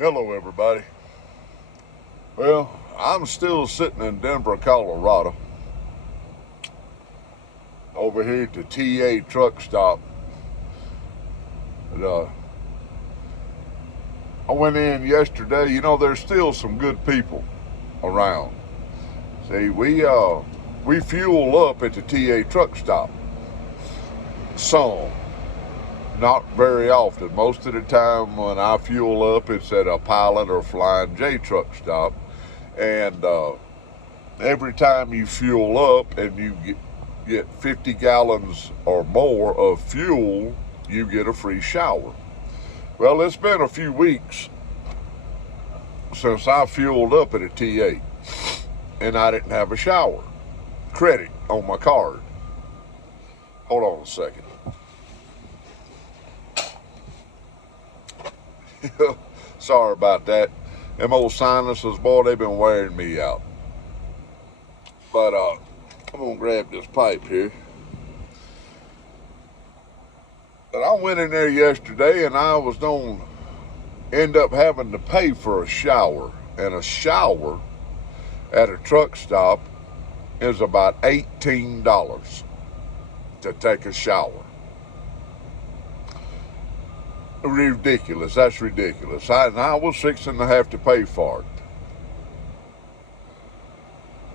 Hello, everybody. Well, I'm still sitting in Denver, Colorado, over here at the TA truck stop. And, I went in yesterday. There's still some good people around. See, we fuel up at the TA truck stop. Some, not very often. Most of the time when I fuel up, it's at a Pilot or Flying J truck stop. And every time you fuel up and you get 50 gallons or more of fuel, you get a free shower. Well, it's been a few weeks since I fueled up at a TA, and I didn't have a shower credit on my card. Hold on a second. Sorry about that. Them old sinuses, boy, they've been wearing me out. But I'm gonna grab this pipe here. But I went in there yesterday and I was gonna end up having to pay for a shower. And a shower at a truck stop is about $18 to take a shower. Ridiculous. That's ridiculous. I was fixing to have to pay for it.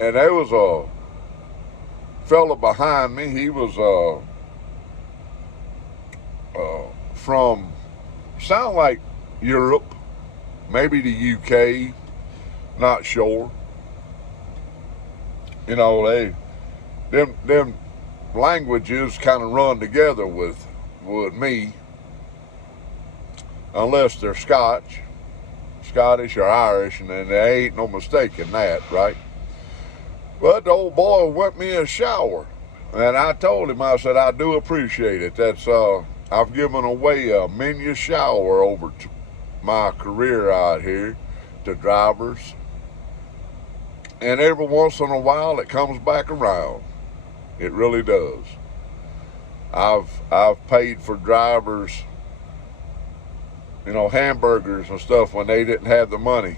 And there was a fella behind me. He was from, sound like Europe, maybe the UK, not sure. Them languages kind of run together with me, unless they're Scottish or Irish, and then there ain't no mistaking that, right? But the old boy went me a shower, and I told him, I said, I do appreciate it. That's I've given away a mini shower over my career out here to drivers, and every once in a while it comes back around. It really does. I've paid for drivers, hamburgers and stuff when they didn't have the money,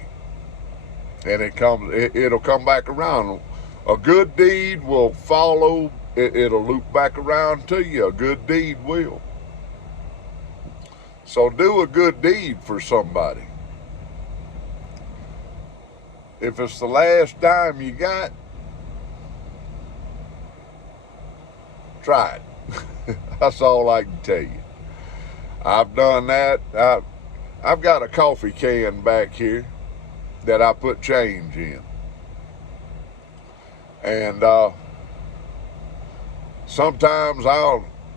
and it'll come back around. A good deed will follow. It'll loop back around to you. A good deed will. So do a good deed for somebody. If it's the last dime you got, try it. That's all I can tell you. I've done that. I've got a coffee can back here that I put change in. And sometimes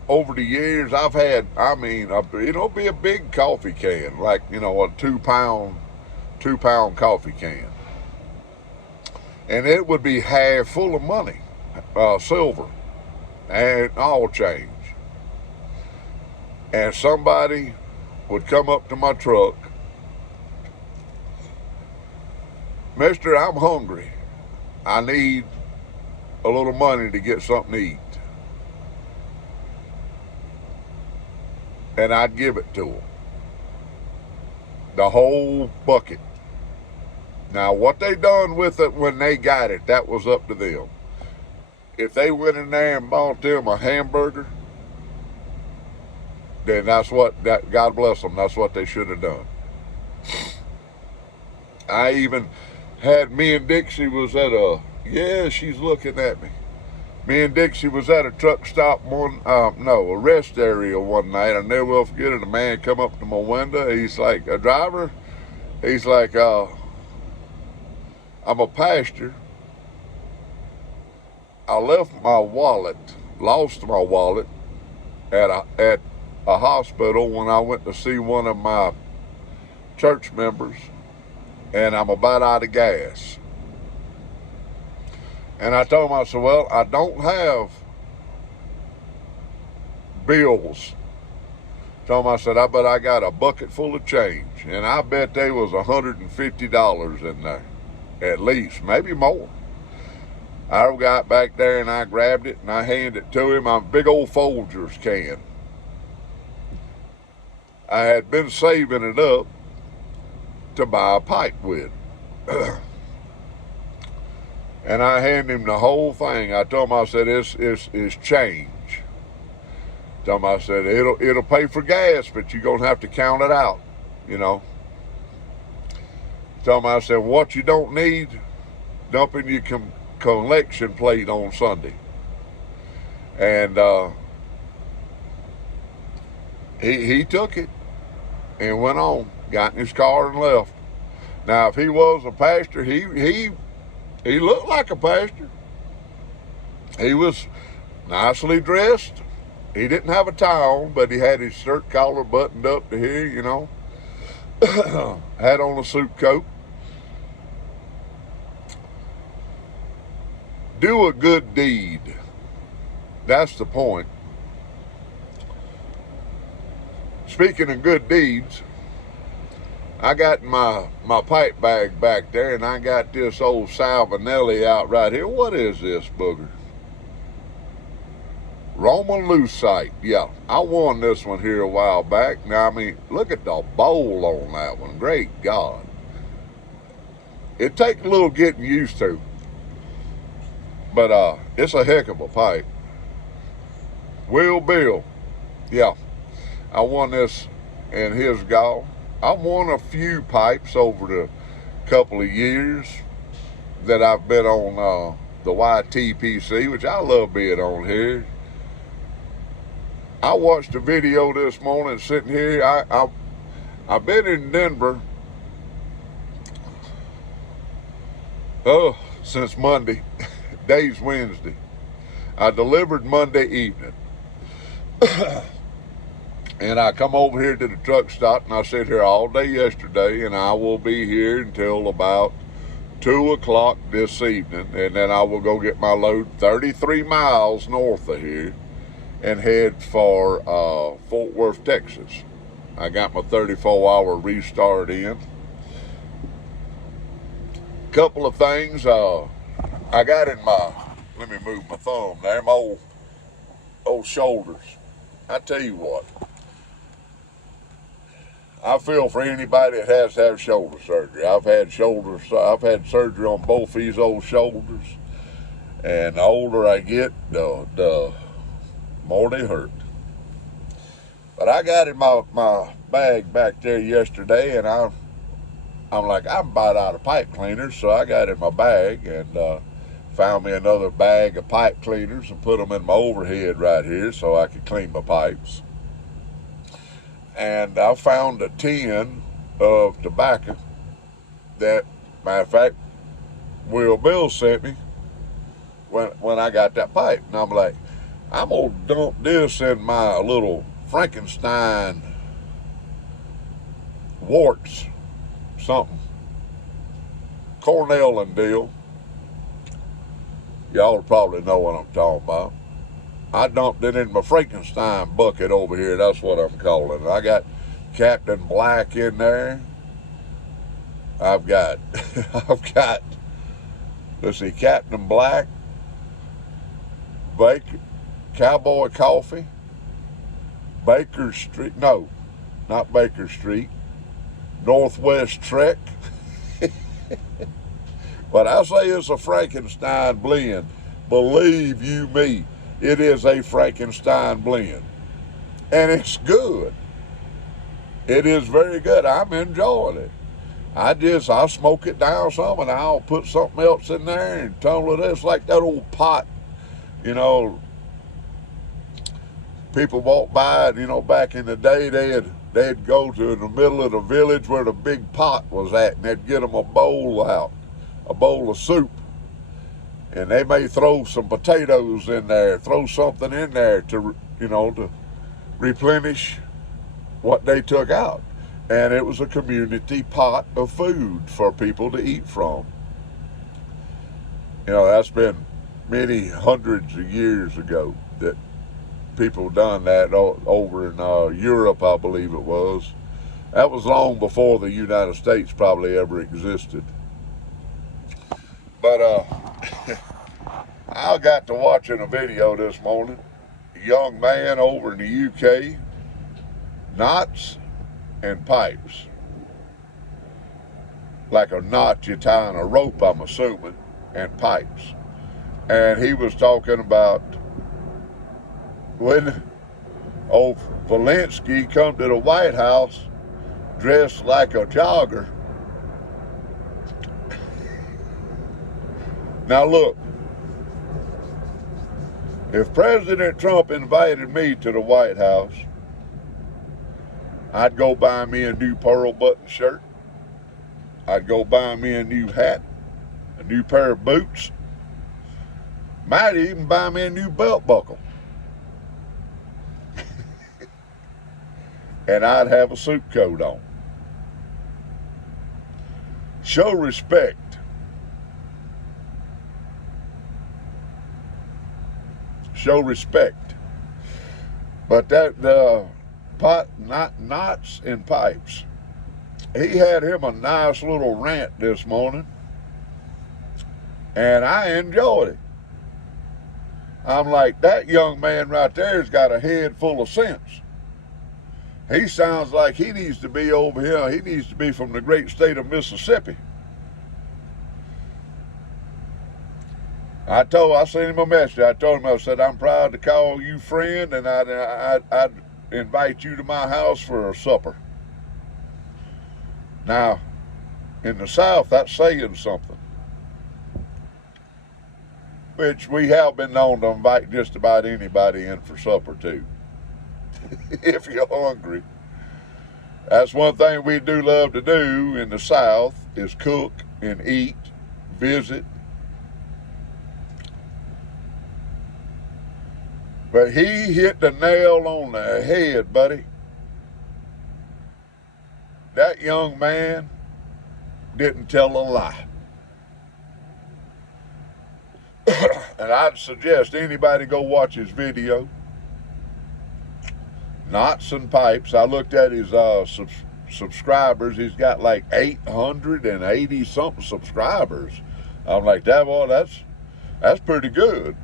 over the years, I've had, it'll be a big coffee can, like, a 2-pound coffee can. And it would be half full of money, silver, and all change. And somebody would come up to my truck, Mister, I'm hungry. I need a little money to get something to eat. And I'd give it to them. The whole bucket. Now, what they done with it when they got it, that was up to them. If they went in there and bought them a hamburger, then God bless them, that's what they should have done. I even had, me and Dixie was at she's looking at me. Me and Dixie was at a truck stop a rest area one night. I never will forget it. A man come up to my window. He's like, a driver? He's like, I'm a pastor. I lost my wallet at a hospital when I went to see one of my church members, and I'm about out of gas. And I told him, I said, well, I don't have bills. Told him, I said, but I got a bucket full of change. And I bet there was $150 in there, at least, maybe more. I got back there and I grabbed it and I handed it to him. A big old Folgers can. I had been saving it up to buy a pipe with. And I handed him the whole thing. I told him, I said, it's change. Told him, I said, it'll pay for gas, but you're gonna have to count it out, you know. Told him, I said, what you don't need, dump in your collection plate on Sunday. And he took it and went on, got in his car and left. Now, if he was a pastor, he looked like a pastor. He was nicely dressed. He didn't have a tie on, but he had his shirt collar buttoned up to here, you know. Had on a suit coat. Do a good deed. That's the point. Speaking of good deeds, I got my pipe bag back there, and I got this old Salvinelli out right here. What is this booger? Roman Lucite. Yeah, I won this one here a while back. Now, I mean, look at the bowl on that one. Great God. It takes a little getting used to. But it's a heck of a pipe. Will Bill. Yeah, I won this in his golf. I won a few pipes over the couple of years that I've been on the YTPC, which I love being on here. I watched a video this morning sitting here. I've been in Denver since Monday. Day's Wednesday. I delivered Monday evening. And I come over here to the truck stop, and I sit here all day yesterday, and I will be here until about 2 o'clock this evening, and then I will go get my load 33 miles north of here and head for Fort Worth, Texas. I got my 34-hour restart in. Couple of things I got in my, let me move my thumb there, my old shoulders. I tell you what, I feel for anybody that has to have shoulder surgery. I've had surgery on both these old shoulders, and the older I get, the more they hurt. But I got in my bag back there yesterday, and I'm like, I'm about out of pipe cleaners, so I got in my bag and found me another bag of pipe cleaners and put them in my overhead right here so I could clean my pipes. And I found a tin of tobacco that, matter of fact, Will Bill sent me when I got that pipe. And I'm like, I'm going to dump this in my little Frankenstein warts, something, Cornell and deal. Y'all probably know what I'm talking about. I dumped it in my Frankenstein bucket over here. That's what I'm calling it. I got Captain Black in there. I've got, let's see, Captain Black, Baker, Cowboy Coffee, Baker Street, no, not Baker Street, Northwest Trek. But I say it's a Frankenstein blend. Believe you me, it is a Frankenstein blend. And it's good. It is very good. I'm enjoying it. I'll smoke it down some, and I'll put something else in there and tumble it. It's like that old pot, you know. People walk by it, you know, back in the day, they'd go to the middle of the village where the big pot was at, and they'd get them a bowl out, a bowl of soup. And they may throw some potatoes in there, throw something in there to, you know, to replenish what they took out. And it was a community pot of food for people to eat from. You know, that's been many hundreds of years ago that people done that over in Europe, I believe it was. That was long before the United States probably ever existed. But I got to watching a video this morning. A young man over in the UK, knots and pipes. like a knot you tie on a rope, I'm assuming, and pipes. And he was talking about when old Valensky come to the White House dressed like a jogger. Now look, if President Trump invited me to the White House, I'd go buy me a new pearl button shirt. I'd go buy me a new hat, a new pair of boots. Might even buy me a new belt buckle. And I'd have a suit coat on. Show respect. Show respect. But that knots and pipes, he had him a nice little rant this morning, and I enjoyed it. I'm like, that young man right there has got a head full of sense. He sounds like he needs to be over here. He needs to be from the great state of Mississippi. I sent him a message. I told him, I said, I'm proud to call you friend, and I'd invite you to my house for a supper. Now, in the South, that's saying something. Which we have been known to invite just about anybody in for supper too. If you're hungry. That's one thing we do love to do in the South, is cook and eat, visit. But he hit the nail on the head, buddy. That young man didn't tell a lie. And I'd suggest anybody go watch his video. Knots and Pipes. I looked at his subscribers. He's got like 880 something subscribers. I'm like, that's pretty good.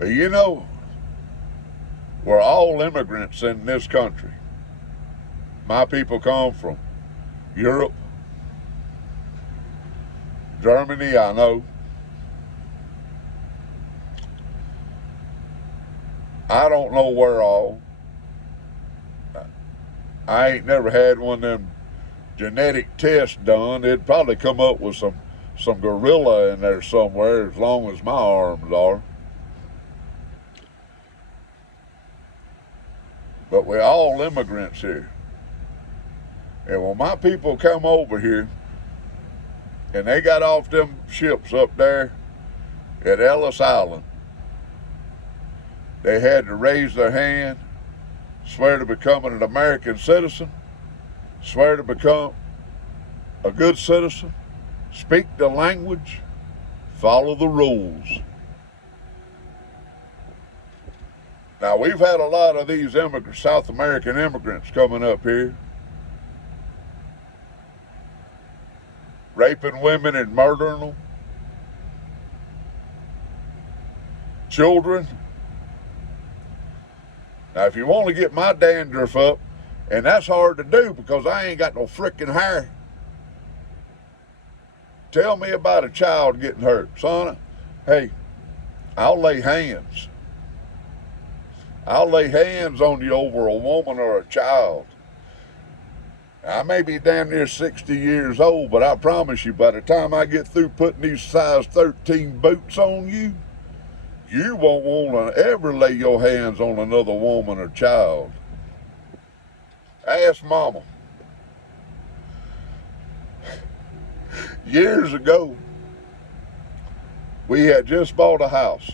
You know, we're all immigrants in this country. My people come from Europe, Germany, I know. I don't know where all. I ain't never had one of them genetic tests done. It'd probably come up with some gorilla in there somewhere, as long as my arms are. But we're all immigrants here. And when my people come over here, and they got off them ships up there at Ellis Island, they had to raise their hand, swear to becoming an American citizen, swear to become a good citizen, speak the language, follow the rules. Now, we've had a lot of these immigrants, South American immigrants coming up here, raping women and murdering them, children. Now, if you want to get my dandruff up, and that's hard to do because I ain't got no frickin' hair, tell me about a child getting hurt. Son, hey, I'll lay hands. I'll lay hands on you over a woman or a child. I may be damn near 60 years old, but I promise you, by the time I get through putting these size 13 boots on you, you won't want to ever lay your hands on another woman or child. Ask Mama. Years ago, we had just bought a house.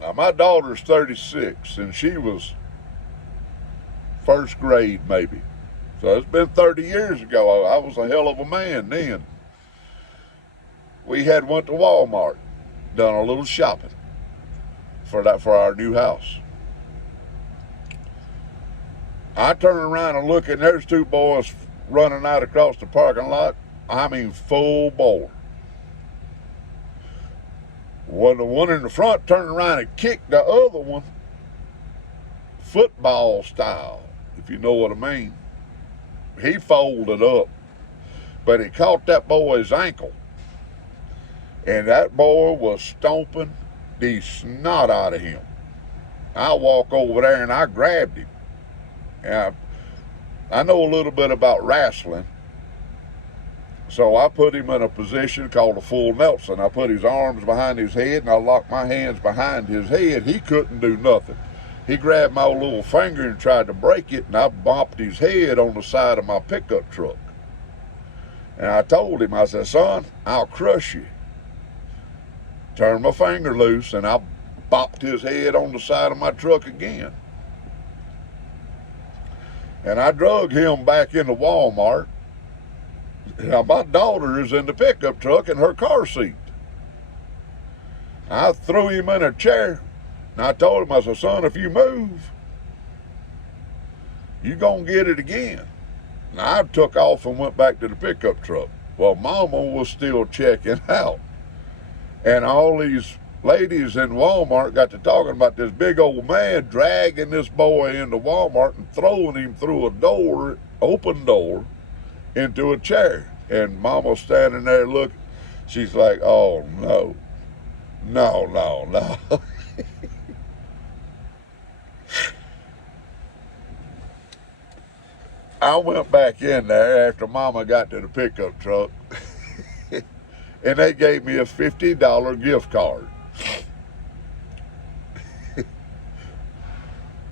Now, my daughter's 36, and she was first grade, maybe. So it's been 30 years ago. I was a hell of a man then. We had went to Walmart, done a little shopping for our new house. I turn around and look, and there's two boys running out across the parking lot. I mean, full bore. When the one in the front turned around and kicked the other one, football style, if you know what I mean. He folded up, but he caught that boy's ankle. And that boy was stomping the snot out of him. I walk over there and I grabbed him. And I know a little bit about wrestling. So I put him in a position called a full Nelson. I put his arms behind his head and I locked my hands behind his head. He couldn't do nothing. He grabbed my little finger and tried to break it, and I bopped his head on the side of my pickup truck. And I told him, I said, son, I'll crush you. Turned my finger loose and I bopped his head on the side of my truck again. And I drug him back into Walmart. Now, my daughter is in the pickup truck in her car seat. I threw him in a chair, and I told him, I said, son, if you move, you're going to get it again. And I took off and went back to the pickup truck. Well, Mama was still checking out. And all these ladies in Walmart got to talking about this big old man dragging this boy into Walmart and throwing him through a door, open door, into a chair. And Mama's standing there looking. She's like, oh, no. No. I went back in there after Mama got to the pickup truck, and they gave me a $50 gift card.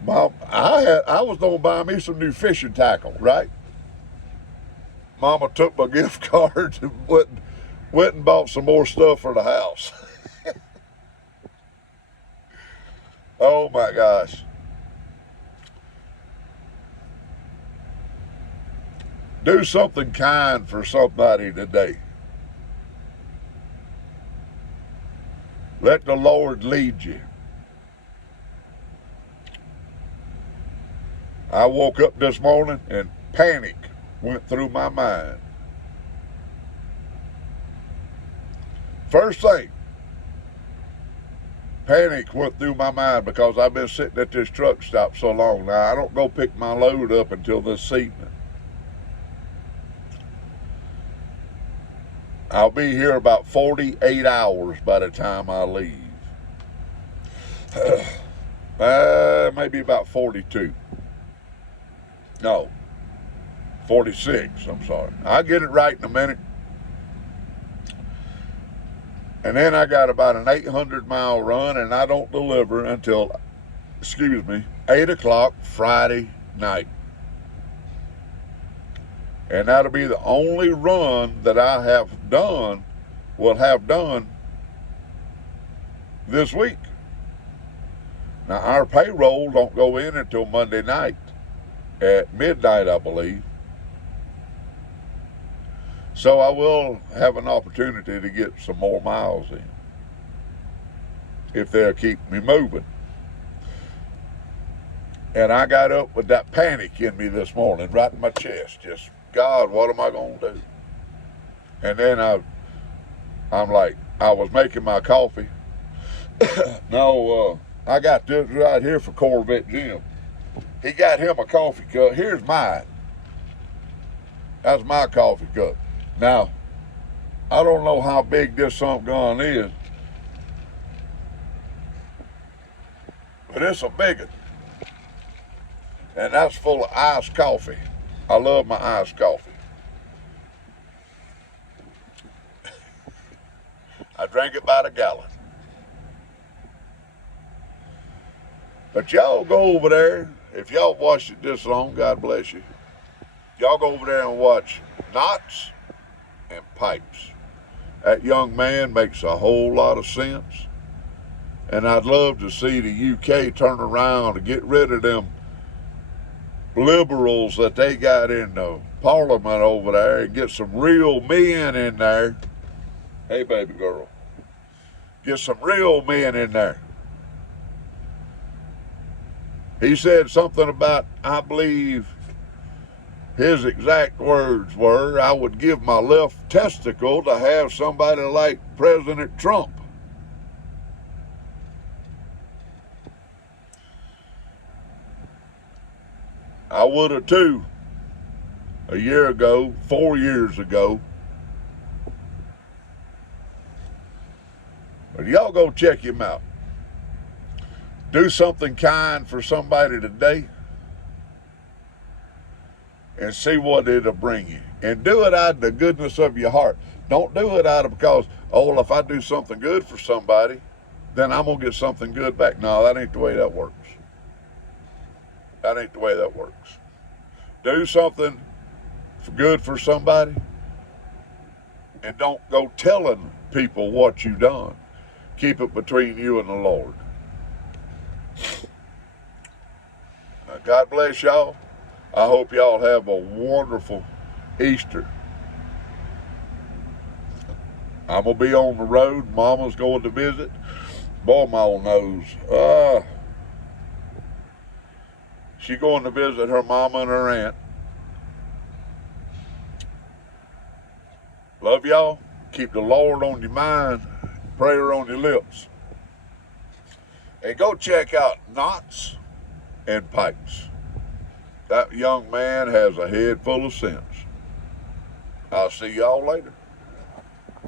Mom, I was going to buy me some new fishing tackle, right? Mama took my gift card and went and bought some more stuff for the house. Oh my gosh. Do something kind for somebody today. Let the Lord lead you. I woke up this morning and panic went through my mind. First thing, panic went through my mind because I've been sitting at this truck stop so long. Now, I don't go pick my load up until this evening. I'll be here about 48 hours by the time I leave. Maybe about 42. No, 46, I'm sorry. I'll get it right in a minute. And then I got about an 800-mile run, and I don't deliver until, 8 o'clock Friday night. And that'll be the only run that I will have done this week. Now, our payroll don't go in until Monday night at midnight, I believe. So I will have an opportunity to get some more miles in, if they'll keep me moving. And I got up with that panic in me this morning, right in my chest, just, God, what am I going to do? And then I'm like, I was making my coffee. I got this right here for Corvette Jim. He got him a coffee cup. Here's mine. That's my coffee cup. Now, I don't know how big this sump gun is, but it's a big one. And that's full of iced coffee. I love my iced coffee. I drink it by the gallon. But y'all go over there. If y'all watched it this long, God bless you. Y'all go over there and watch Knots and Pipes. That young man makes a whole lot of sense. And I'd love to see the UK turn around and get rid of them liberals that they got in the parliament over there and get some real men in there. Hey, baby girl. Get some real men in there. He said something about, I believe his exact words were, I would give my left testicle to have somebody like President Trump. I would have too a year ago, 4 years ago. But y'all go check him out. Do something kind for somebody today and see what it'll bring you. And do it out of the goodness of your heart. Don't do it out of because, oh, if I do something good for somebody, then I'm going to get something good back. No, that ain't the way that works. That ain't the way that works. Do something good for somebody and don't go telling people what you've done. Keep it between you and the Lord. Now, God bless y'all. I hope y'all have a wonderful Easter. I'm going to be on the road. Mama's going to visit. Boy, my old nose. She's going to visit her mama and her aunt. Love y'all. Keep the Lord on your mind. Prayer on your lips. And go check out Knots and Pikes. That young man has a head full of sense. I'll see y'all later.